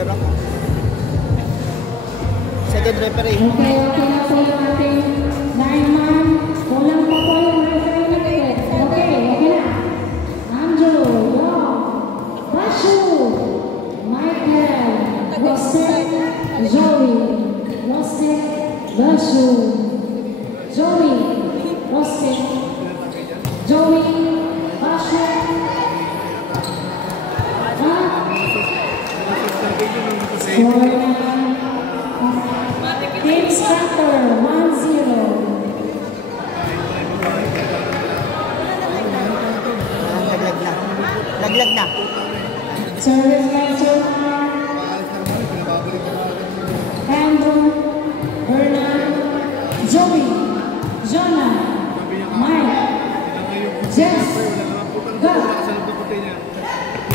pero second referee. Okay na po yung ating 9-man. Kulang pa po yung referee na ticket. Okay na. Andrew, Young, Bashu, Michael, Rosette, Joey, Rosette, Bashu, Joey, Rosette, Joey, Bashu. Team Starter 1-0. Laglag na. Service by Jonah, Andrew, Bernard, Joey, Jonah, Mike, Jess, God,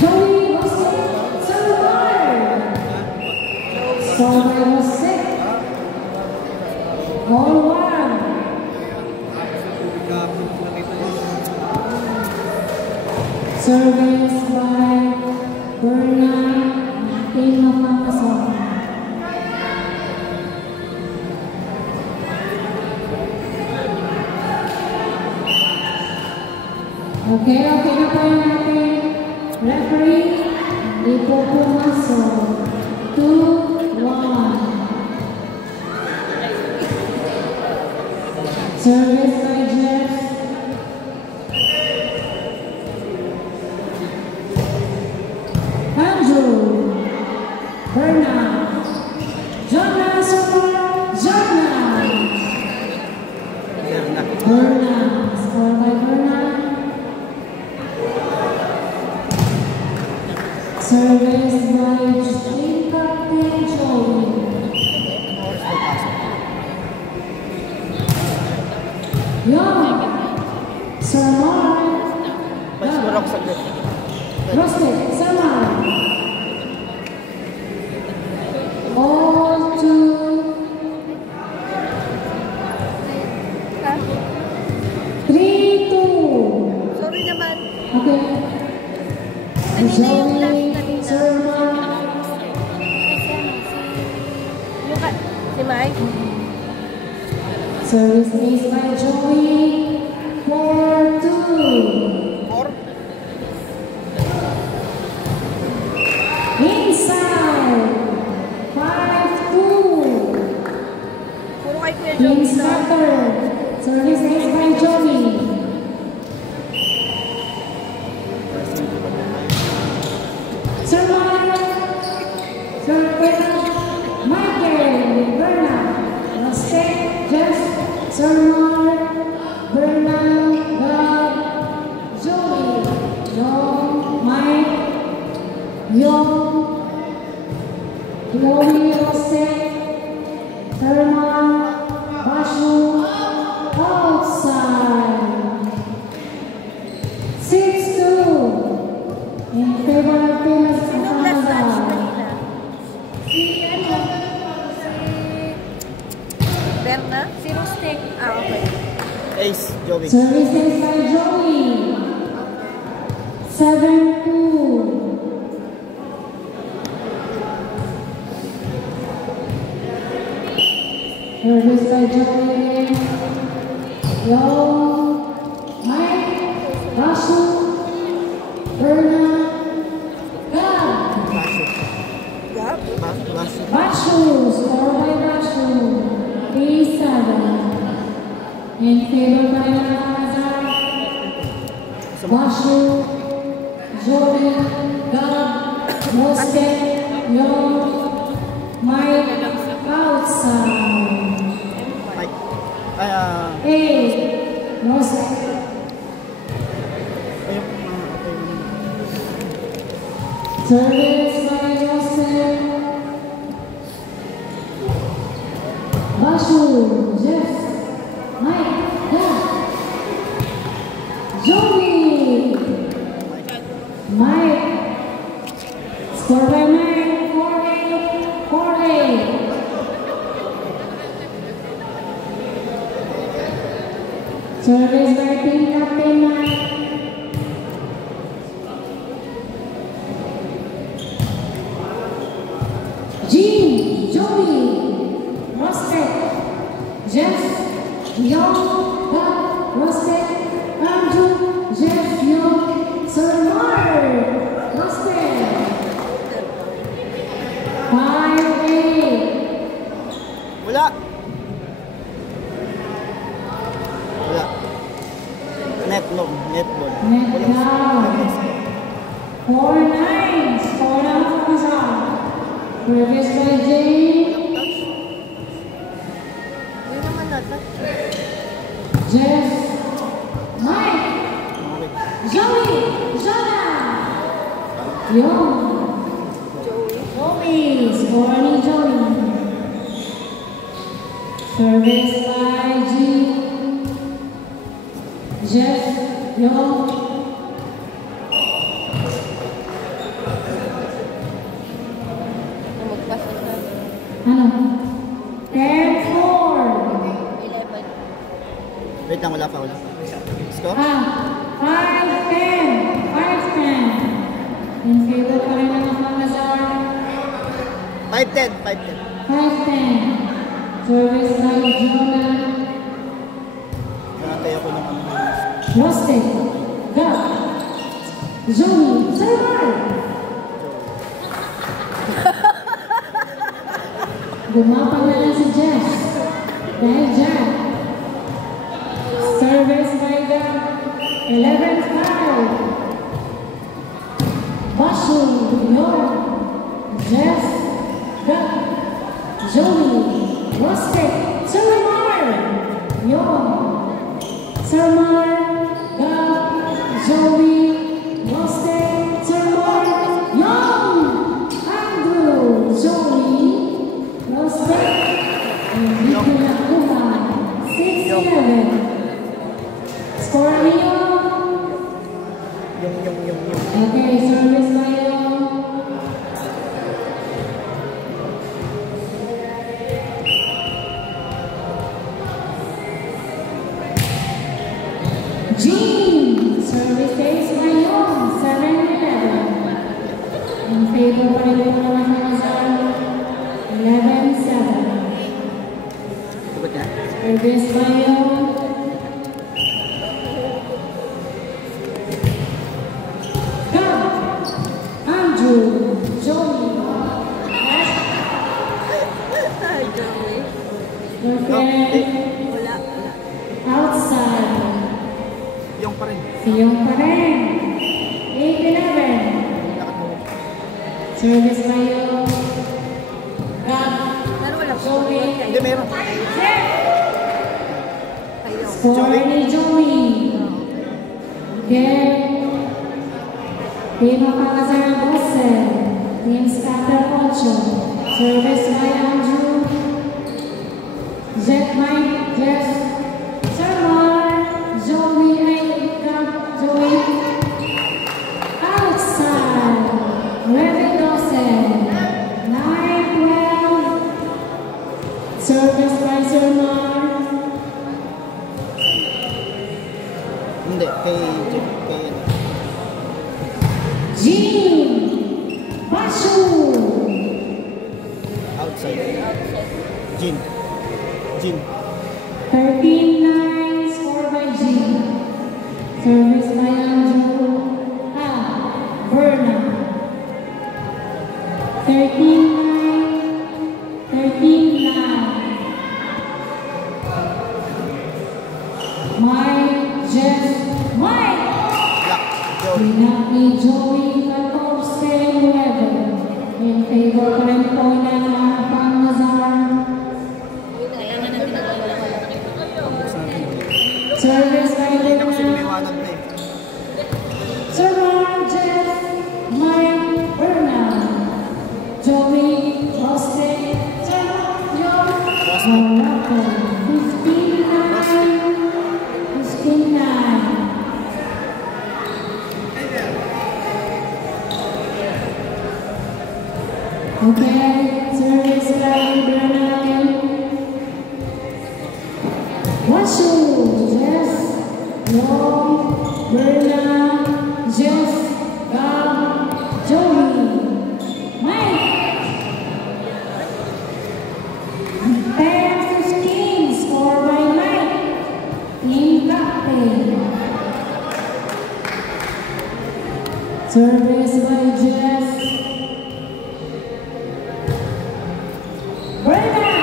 Joey was Salvador. Salvador was sick. All one. Service by Bernard, team of Amazon. Okay na po yung ating referee. Hindi po pumasok. 2-1. Service by Jeff. Andrew. Bernard. Jonah. Jonah. Bernard. Score by Bernard. Service by Team Captain Joey. Young, Sir Mark, Rustic, Sir Mark. All two. Three, two. Sorry naman. Okay. Joey, Sir Mark. Si Mike. Service ace by Joey. 4-2. 4. Inside. 5-2. Puro kay Kuya Team Joey. Starter. Service ace by Joey. Sir Mark. Sir Bernard. Michael. Bernard. Rustic. Jeff. Sir Mark. Bernard. God. Joey. Young. Mike. Young. Chloe. Rustic. Sir Mark. Bashu. Outside. 6-2. In favor of Team Sinong last match Amazon. kanina? Si ano? Si Berna? Si Rustic. Ah, okay. Ace, Joey. Services by Joey. 7-2. Service by Joey. Young. Mike. Bashu. Bernard. God. Yup. Bashu. Score by Bashu. 3-7. In favor by Amazon. Bashu. Joey. God. Mosket. Young. Mike. Outside. Mike. 8. Mosket. Service by Joseph. Bashu, Jeff, Mike, God, Joey, Mike, score by Mike, 4-8, 4-8. Service by Team Captain Mike. Joey, Roasted, Jeff, Young, Bob, Roasted, Andrew, Jeff, Young, Sir Mark, Roasted. 5-8. Wala. Wala. Netball. Net down. 4-9. Score na ang pagkasa. Previous by Jane. Uy naman natin. Jeff. Mike. Joey. Jonah. Young. Joey. Score ni Joey. Service by G. Jeff. Young. Magpasa sa Ano? 10-4. 11. Wait lang, wala pa. Score? 5-10. 5-10. In favor pa rin ng Pangazar. 5-10. 5-10. Service by Jonah. Nakatay ako ng ano. Roasted. Gab. Joey. Server. Gumapang na lang si Jeff. Dahil Jack. Service by Gab. 11-5. Bashu. York. Jeff. Gab. Joey. Roasted. Sir Mar. York. Sir Mar. Gab. Joey. Roasted. Sir Mar. Young. Andrew. Joey. Roasted. Hindi ko nakuha. 6-11. Score niyo. Yung. Okay, service tayo. Jean. Service days tayo. 7-11. In favor pa rin yung mga Pangazar. 11-7. Sabat na. Service tayo. Gab. Andrew. Joey. Ay, Joey. Okay. Wala. Outside. Yung pa rin. Siyong pa rin. 8-11. Service tayo. Gab. Pero wala po. Joey. Hindi, meron. Kayo. Score ni Joey. Okay. Team of Pangazar 12. Team Scatter 8. Service by Andrew. Jeff Mike. Jeff. Sir Mar. Joey. Gab. Joey. Outside. 11-12. 9-12. Service by Sir Mar. Hindi, kay Jean. Bashu. outside. Jin. 13-9. Score by Jean. Service by Andrew. Berna. 13-9. 13-9. Mike. Jeff. Mike. Black. Joey. Pinag ni Joey 14-11. In favor pa rin po ng mga Pangazar. Service by Hindi na kasi Berna. lumiwanag na eh. Sir Ron, Jeff, Mike, Berna, Joey, Roasted, Sir Ron, Morocco, 15-9. 15-9. Okay, service by Berna. Washu, Jeff, Long, Berna, Jeff, Gab, Joey, Mike. Service by Jess. Brenda,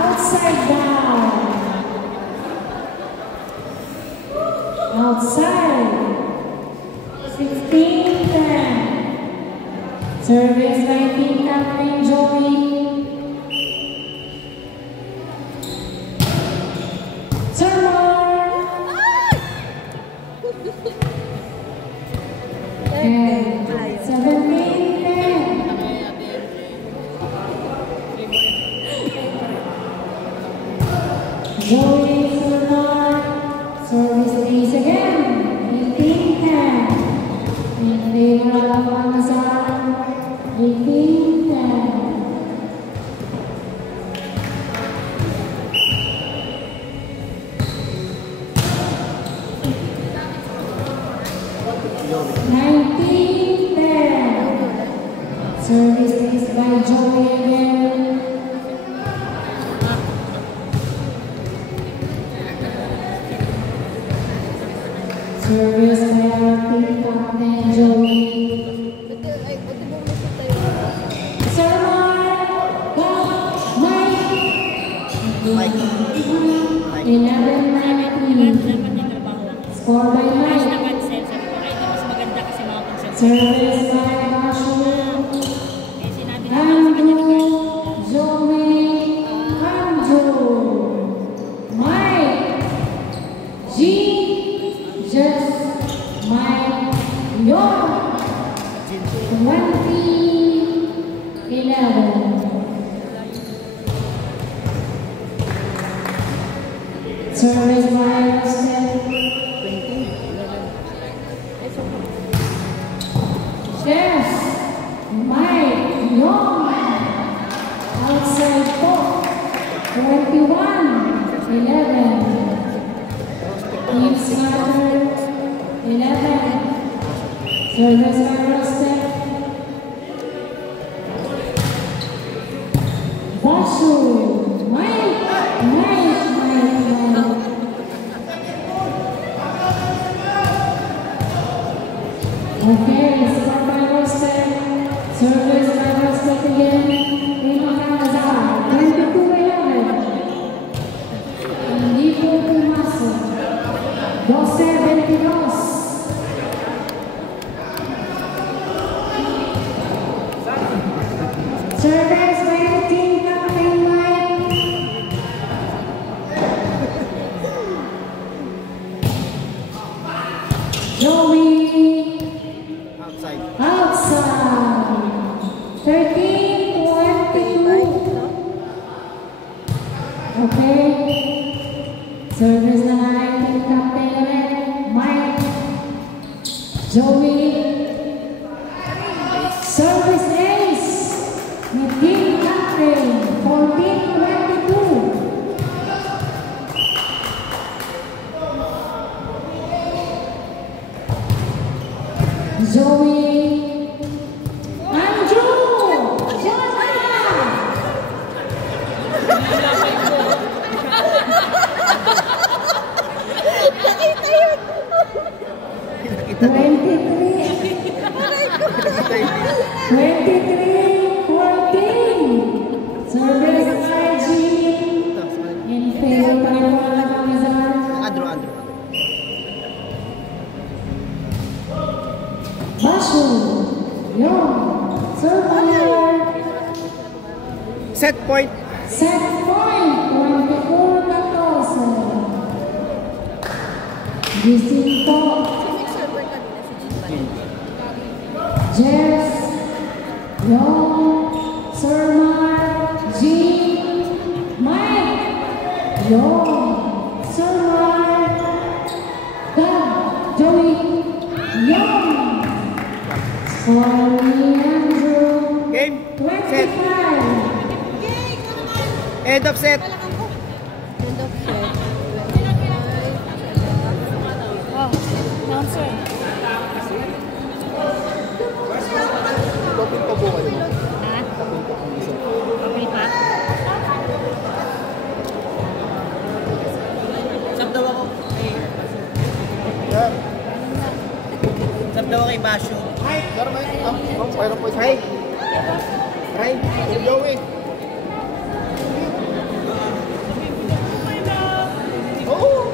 outside down. Outside. 16-10. Service by team captain Joey. Sermon. Okay. 17-10. Joey Sermon. Service ace again. 18-10. In favor of Amazon. 18-10. Joey. 19-10. Service is by Joey again. Service by our team captain Joey. Sermon, go, Mike. Mike. 11-19. Score by Mike. Service by Ashu. Andrew, Joey, Andrew, Mike, G, Jess, Mike, Yon, 20-11. Service by Rustin. Jess, Mike, Yon, outside four, 21-11. Team Smarter, 11. Service by Rustin. Basu, Mike. Okay, start by Rustin. Service by Rustin again. Team Amazon, 22-11. Hindi po pumasok. 12-22. Service by team captain Mike. Joey. Outside. Outside. 13-22. Okay. Service na team captain ulit. Mike. Joey. Service ace. With team captain. 14-22. Joey. Andrew. Nakita yun! 23-14. Service RG. In favor pa rin po ng Amazon. Andrew. Basu. Yon. Sermon. Set point. Set point. 24-14. Gising po. Jess, Yon, Sermon, Jean, Mike, Yon, Sermon, Doug, Joey, Yon. Score ni Andrew. Game. Set. 25. End of set. End of set. Oh, bouncer. Topic pa po kayo. Ha? Okay pa? Sab daw ako. Yeah. Sab daw kay Basyo. Hi. Mayroon po. Hi. Hi. Joey. Oh.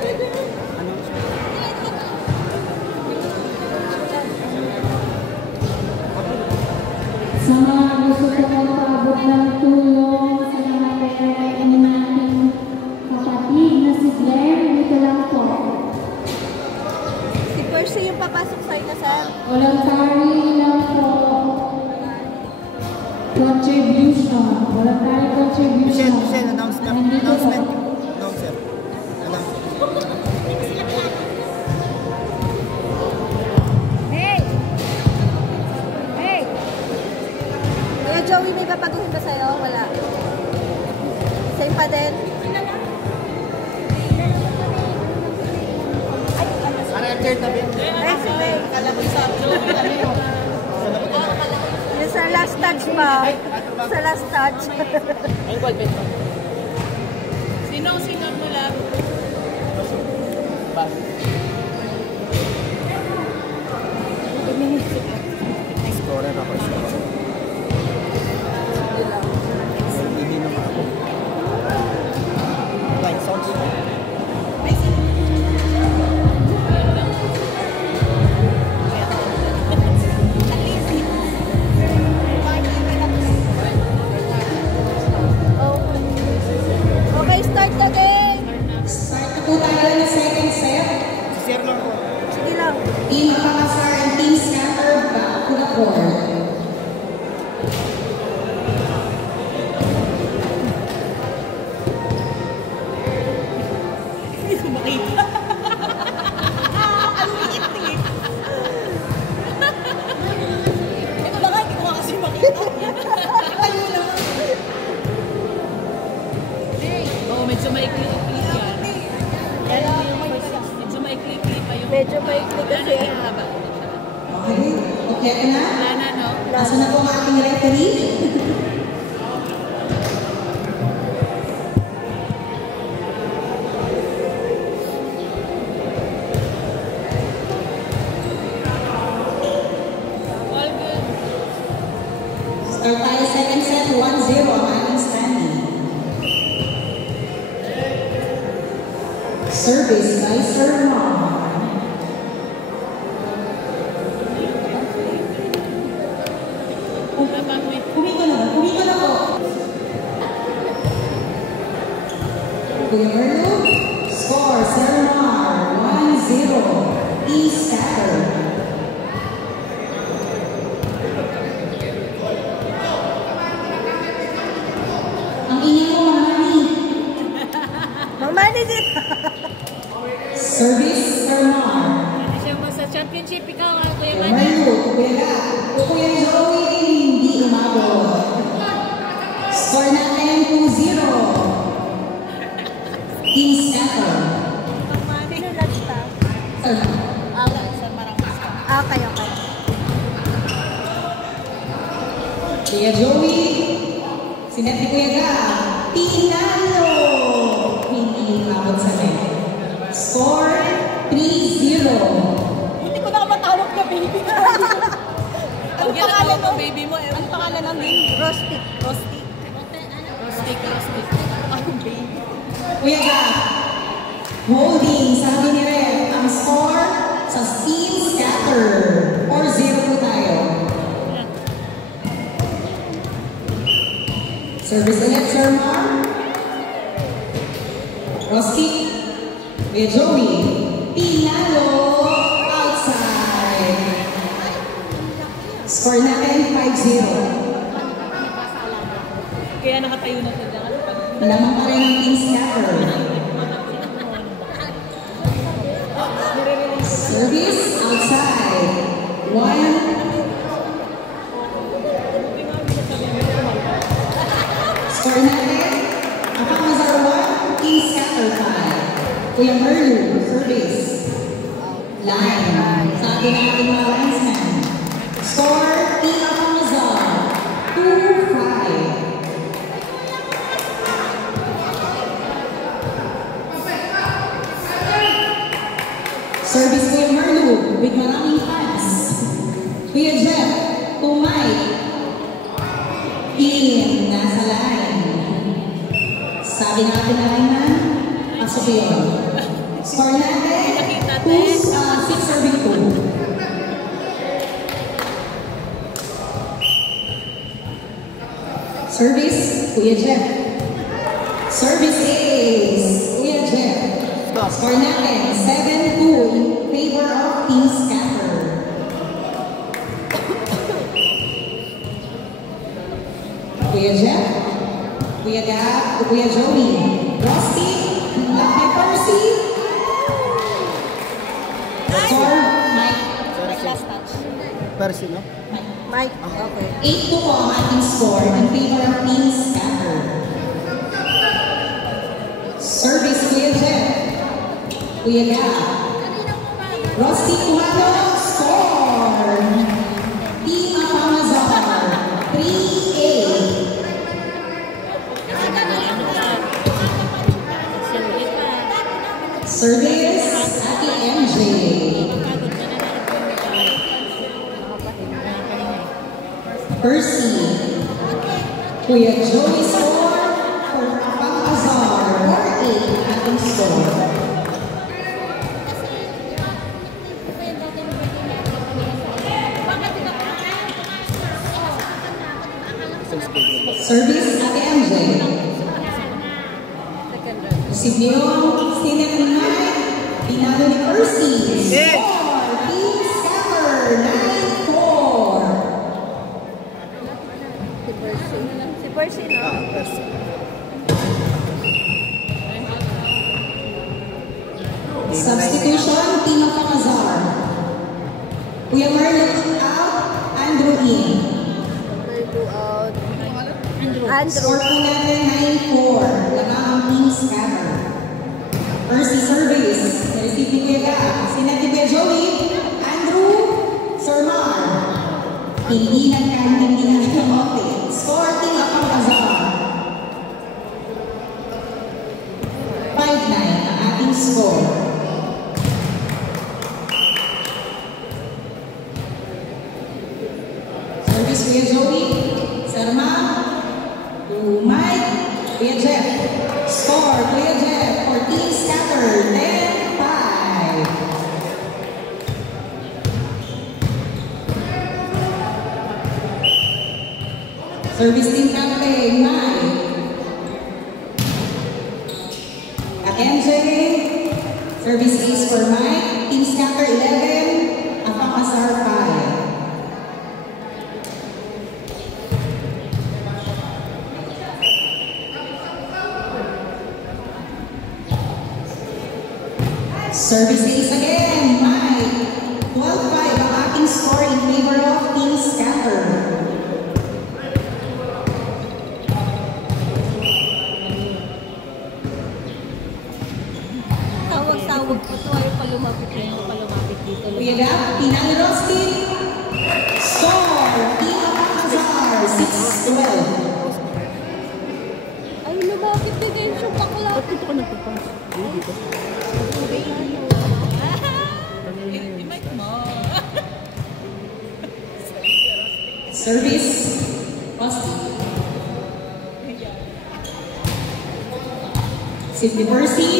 Sa mga gusto ko magpaabot ng tulong sa mga pera-pera nating kapatid na si Blair, dito lang po. Si Percy yung papasok sa'yo na sir. Voluntary lang po. Contribution. Voluntary contribution. Michelle, announcement. Nandito po. Announcement. Announcer. Announcement. Hey! Hey! Kuya Joey, may papaguhin ba sa'yo? Wala. Same pa din? Ano yung third tabi? Ay, sige. Yung sa last touch pa. Sa last touch. Sino mo lang? Scorer ako. Hindi naman ako. Like, sounds. Okay, start the game. Start na po tayo ng second set. Si Sir Lord po. Sige lang. Team Pakasar and Team Scatter back to the court. Hindi ko makita. Ang liit-liit. Ito na nga, hindi ko nga kasi makita. Ayun naman. Oo, medyo maikli-ikli yan. Medyo maikli-ikli pa yung... Medyo maikli kasi. Haba. Okay? Okay ka na? Wala na, no? Nasa na po ang ating referee? All good. Start tayo second set, 1-0 ang ating standing. Service by Sir Mom. Kumiko na po. Kuya Merlo, score, Sir Mar, 1-0. Team Scatter. Ang ina ko, Mamani. Mamani din. Service, Sir Mar. Siya mo sa championship, ikaw, Kuya Kuya Manny. Merlo, Kuya Kuya Joey, hindi umabot. Score natin 2-0. Team Scatter. Mamani yung last time. Sir Mar. Okay, okay. Kuya Joey, sinet ni Kuya Ga, tinalo! Hindi umabot sa net. Score 3-0. Hindi ko na matawag na baby. Ano pangalan ng baby mo? Ano pangalan ng baby? Rustic. Rustic. Rustic. Ang baby. Kuya Ga, holding, sabi ni Red, ang score sa Team Scatter. 4-0 po tayo. Service ulit, Sir Mar. Roski. Kuya Joey. Pinalo. Outside. Score natin 5-0. Kaya nakatayo na sila. Lamang pa rin ang Team Scatter. Service outside. 1. Score natin. Ang Pakasar 1, Team Scatter 5. Kuya Merlu, service. Line. Sabi ng ating mga linesman. Score, Team Pakasar 2-5. Service Kuya Merlu with maraming fans. Kuya Jeff, Umay. Team, nasa line. Sabi natin na rin na, pasok yun. Score natin, 6 serving 2. Service, Kuya Jeff. Service is Kuya Jeff. Score natin, 7-2 in favor of Team Scatter. Kuya Jeff, Kuya Gab, Kuya Joey, Rusty, Lucky Percy. Score, Mike. Last touch. Percy, no? Mike, okay. 8-2 po ang ating score in favor of Team Scatter. Service, Kuya Jeff. Kuya Gab. Rusty Kumano, score. Team Apamazar, 3-8. Service, Ate MJ. Percy. Kuya Joey score for Apamazar, 4-8 ating score. Service, Ate MJ. Receive niyo, Sinet Mike, pinalo ni Percy. Score, Team Scatter, 9-4. Si Percy, no? Percy. Substitution, Team Apamazar. Kuya Marlon out, Andrew in. Andrew. Score po natin 9-4. Wala ang Team Scatter. Percy service. Receive ni Kuya Gab. Sinati Kuya Joey. Andrew. Sir Mar. Hindi nagkaintindihan. Score Team Apamazar. 5-9 ang ating score. Service Kuya Joey. Sir Mar. To Mike, Kuya Jeff. Score, Kuya Jeff for Team Scatter, 10-5. Service Team Captain, Mike. At MJ, service ace for Mike. Team Scatter, 11. Apamazar, 5. Service ace again, Mike. 12-5 ang ating score in favor of Team Scatter. Tawag-tawag po ito. Ayaw palumapit dito. Kuya Gab, Pinang Rusty. Score, Team Apamazar, 6-12. Ay, lumapit na din siya bakla. Ba't dito ka nagpapas? Dito. I-mic mo. Service, Rusty. Sidney Percy.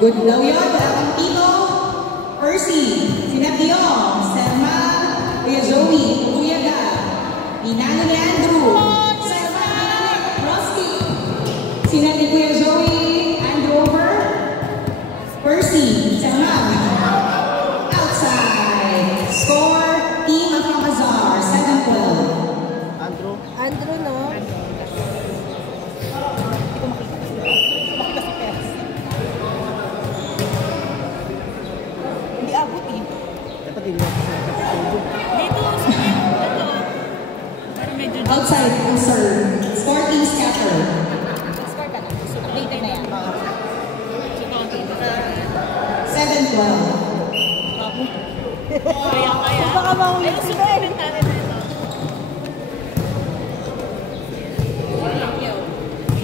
Good blow yun, wala kang tino. Percy, Sinatio, Serma, Kuya Joey, Kuya Gab. Pinano ni Andrew. Serma, Rusty. Sinati Kuya Joey, Andrew over. Percy, Serma. Outside. Score, Team Apamazar, 7-12. Andrew, no? Hindi abot eh. Dapat hindi ako sa kapatid. Dito, ito. Para medyo Outside, answer. Score, Team Scatter. score ka na. Updated na yan. 7-12. Kaya. Baka maulit Ayun, sila eh. supplementary na ito.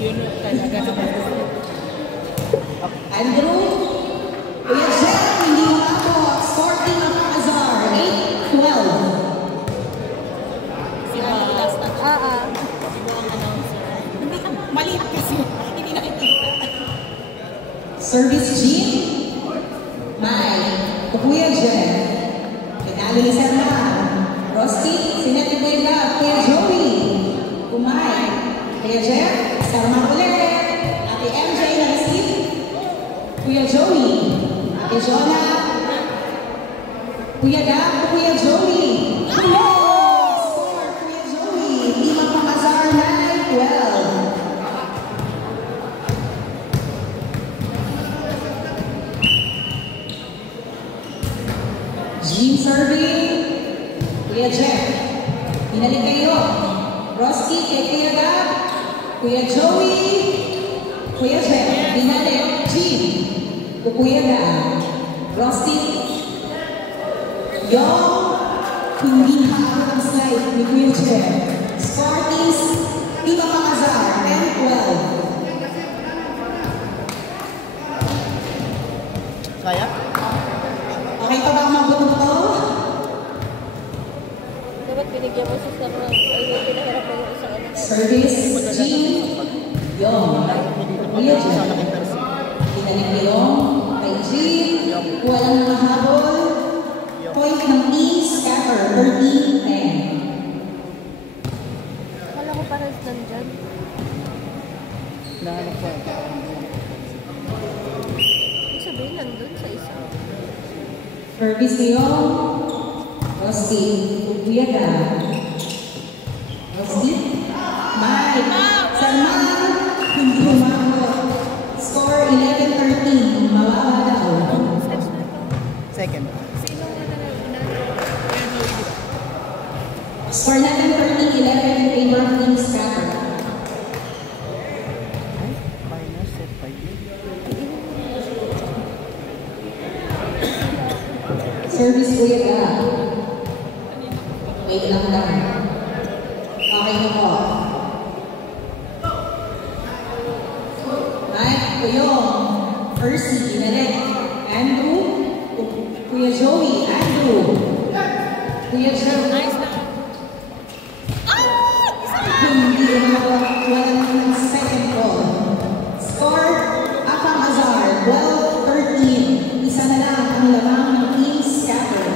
Yun talaga. Andrew, Kuya Jeff, hindi mo ako. Score Team Apamazar, 8-12. Service Jean. Mike. Kuya Jeff. Pinalo ni Sarman. Rosti. Sineti Vega. Kuya Joey. Kumay. Kuya Jeff. Sarman ulit. Ate MJ na receive. Kuya Joey. Ate Jonah. Kuya Gab. Kuya Joey. Score. Kuya Joey. Lima Pangazar. 9-12. Jean serving. Kuya Jeff. Binalik kayo. Roski kay Kuya Gab. Kuya Joey. Kuya Jeff. Binalik. Jean. Kuya Gab. Roski. Yung hindi nakakot ang slide ni Kuya Jeff. Score is Lima Pangazar. 10-12. Kaya? Okay pa ba ang mabuto to? Dapat binigyan mo sa sarang. Ay, pinahirap mo sa kanila. Service, Jean, Yong. Kuya Jean. Pinalik ni Yong, kay Jean, walang nakahabol. Point ng team, scatter, 13-10. Akala ko parang nandyan. Nahanap ko. Ibig sabihin, nandun sa isa. Service ni Yong, Rosti, Kuya Gab. Rosti, Mike, Salman, hindi umabot. Score 11-13, mawawala daw. Second. Score natin 13-11 in favor of Team Scatter. Minus set 5. Service Kuya Gab. Wait lang lang. Okay na po. Mike, Kuyong, Percy, Inalet, Andrew, Kuya Joey, Andrew, Kuya Jeff. Nice na. Hindi umabot, walang second call. Score, Apang Azar, 12-13. Isa na lang ang lamang ng Team Scatter.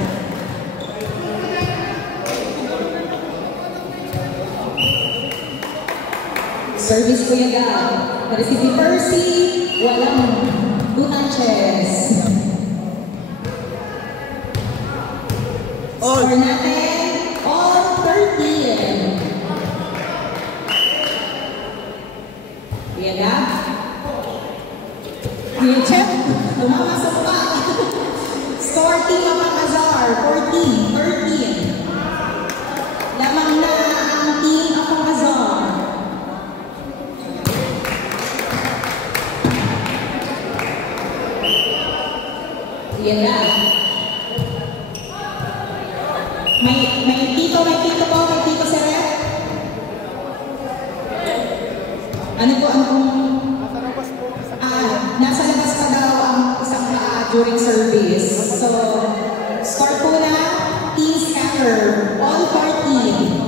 Service Kuya Gab. Na-receive ni Percy, walang Dunaches. Score natin, all 13. Kuya Gab. Kuya Jeff, tumama sa pa. Score Team Apang Azar, 14-13. Lamang na ang Team Apang Azar. Kuya Gab. May tito po, may tito sa rep. Ano po ang nasa labas pa daw ang isang during service. So, score po na Team Scatter, all 14.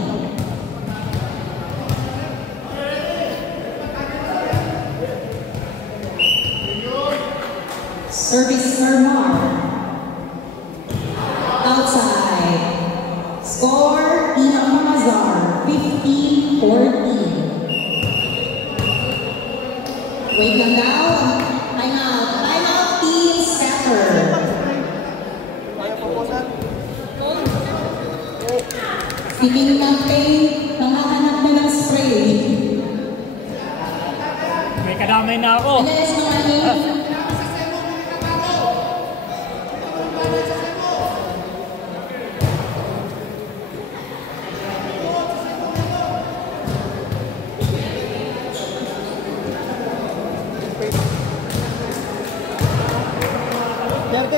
Service Sermar. Outside. Score Team Amazar, 15-14. Wait lang daw. Time out. Time out, Team Scatter. Speaking campaign, nanghahanap na ng spray. May kadamay na ako. Alas ng ano?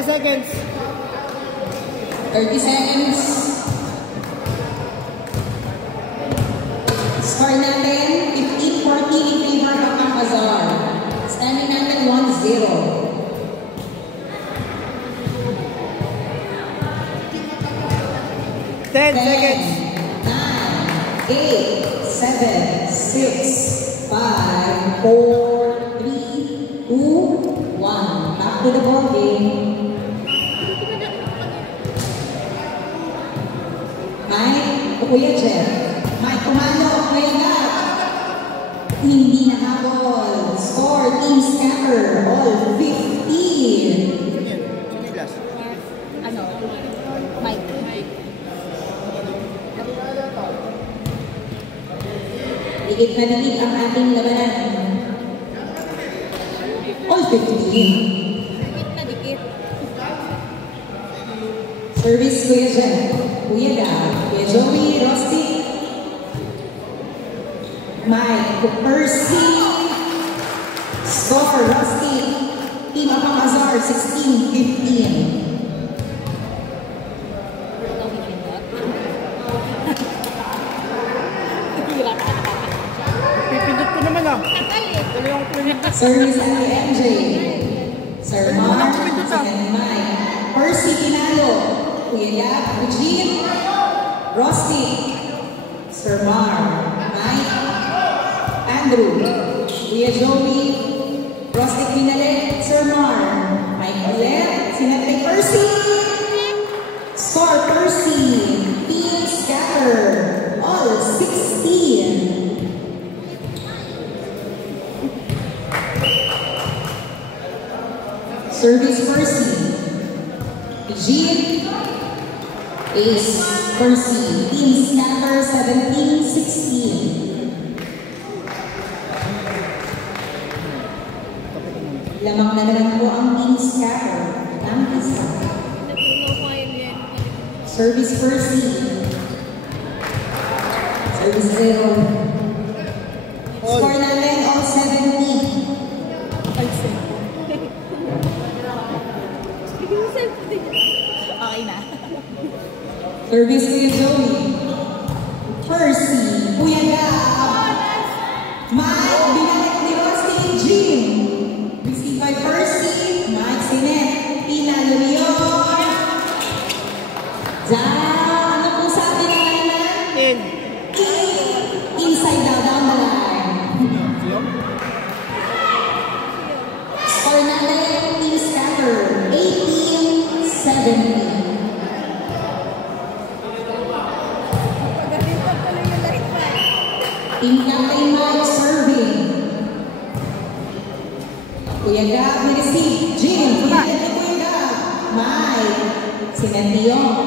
Seconds. 30 seconds. Score natin, 15-14 in favor of Apazar. Standing natin 1-0. 10 seconds. 9, 8, 7, 6, 5, 4, 3, 2, 1. to the ball game. Mike, Kuya Jeff. Mike, kumano, Kuya Gab. Hindi nahabol. Score, Team Scatter, all 15. Sino yung last? Ano? Mike. Dikit na dikit ang ating labanan. All 15. Dikit na dikit. Service, Kuya Jeff. Kuya Gab. Kuya Joey, Rusty. Mike, Percy. Score, Rusty. Team Apamazar, 16-15. Pipindot ko naman ah. Tuloy yung pinindot. Service at the MJ. Sir Mark, second Mike. Percy Pinalo. Kuya Gab, Eugene. Rusty. Sir Mar. Mike. Andrew. Kuya Joey. Rusty Pinale. Sir Mar. Mike ulit. Sinatay Percy. Score Percy. Team Scatter. All 16. Service Percy. Eugene. Ace Percy. Team Scatter 17-16. Lamang na naman po ang Team Scatter. Ang isa. Service Percy. Service 0. Score natin all 17. Okay na. Service Kuya Joey. Percy. Kuya Gab. Mike. Binalik ni Rusty. Jean. Received by Percy. Mike Sinet. Pinalo Leon. Ano po sabi ng kailan? Inside down the line. Score natin Team Scatter. 18-17. Team Captain Mike serving. Kuya Gab, ni-receive. Jim, pinagay ni Kuya Gab. Mike. Sinandiyon.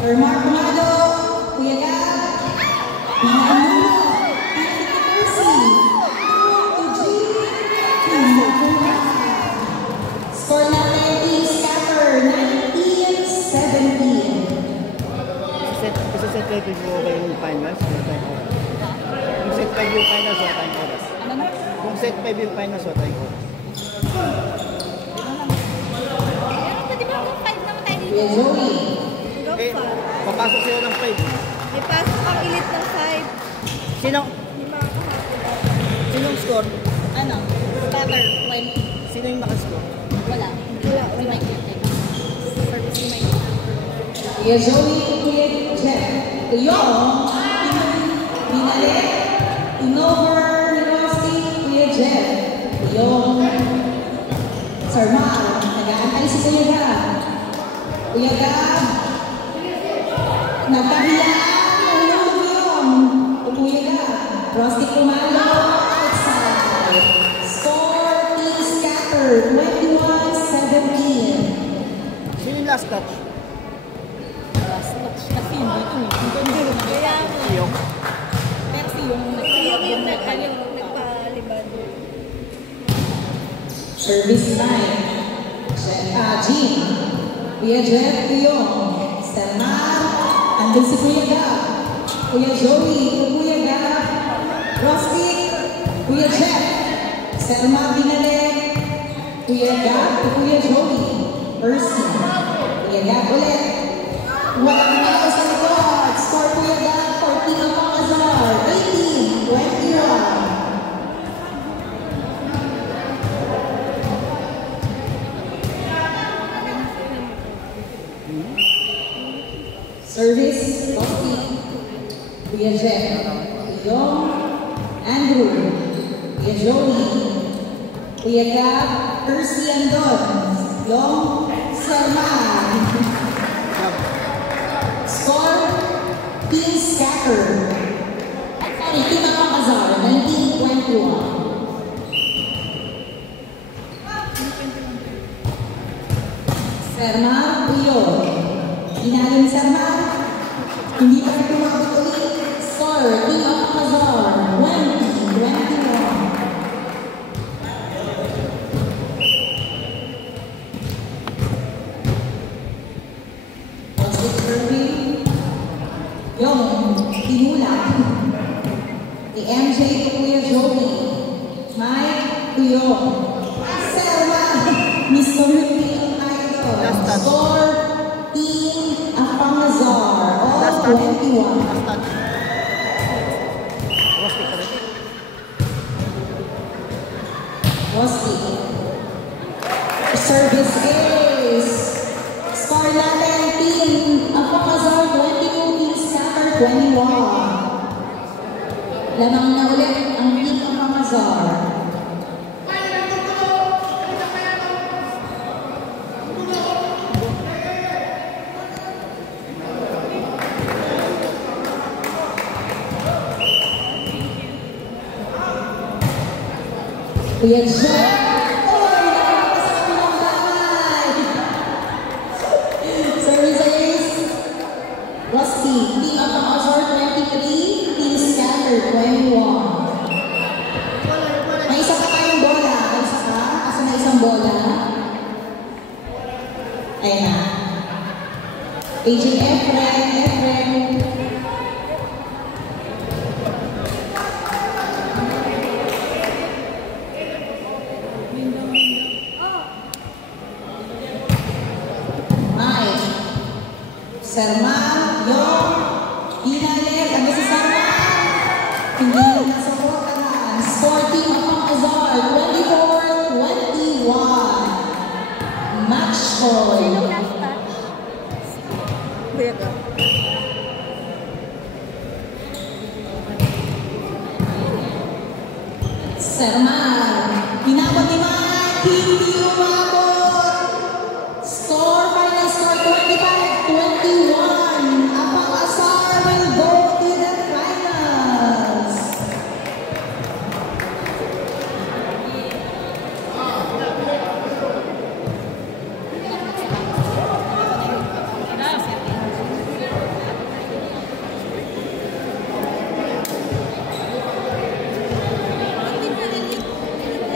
Sir Mark Mado. Kuya Gab. Pinanulo. Percy. To Jim. Score natin Team Scatter. 19-17. Isa-set kayo yung finals. Kung set 5 yung finals, wala tayong oras. Ano na? Kung set 5 yung finals, wala tayong oras. Pero pwede ba kung 5 naman tayo dito? Kuya Joey. Eh, papasok sila ng 5. Ipasok ang elite ng 5. Sinong score? Ano? Scatter. 20. Sino yung nakascore? Wala. Wala. Si Mike yun. Service si Mike. Kuya Joey, Kuya Jeff. Tuyong. Binalik. Inover ni Rusty. Kuya Jeff. Tuyong. Sir Mar. Nag-aantay si Kuya Gab. Kuya Gab. Nagkahiyaan. Nahulog yun. Kuya Gab. Rusty Kumalo. Outside. Score Team Scatter. 21-17. Sino yung last touch? Kasi hindi ito eh. Hindi rin. Kaya Siyong? Percy yung nagpalibad. Service 9. Jean. Kuya Jeff, Tuyong. Stelmar. Andun si Kuya Gab. Kuya Joey. Kuya Gab. Rusty. Kuya Jeff. Stelmar binalik. Kuya Gab. Kuya Joey. Percy. Kuya Gab ulit. Walang nalo sa likod. Score Kuya Gab for Team Apamazar. 18-21. Service, Rusty. Kuya Jeff. Tuyong. Andrew. Kuya Joey. Kuya Gab. Percy Andon. Long Serman. Score, Team Scatter. Sorry, Team Alcazar, 1921. Serman, Uyon. Inalim Serman. Hindi pa rin tumabot ulit. Score, Team Alcazar, 2021. Yung tinulak ni MJ to Kuya Joey, Mike Tuyong, Selma, Miss Community Idol, Score, Team Afamazar, all 21. Rosti. Service Ace. Score natin, Team Afamazar, 22, Team Scatter, 21. Lamang na ulit ang Team Afamazar. Kuya Jeff! Service Ace. Rusty, Team Afamazar, 23, Team Scatter, 21. May isa pa tayong bola. May isa pa? Kasi may isang bola. Ayan na. Agent Efren. Mike. Serman, Yung, Inalet, ano si Serman? Hindi nasuportahan. Score Team Afamazar, 24-21. Match point. Last touch. Kuya ka. Serman,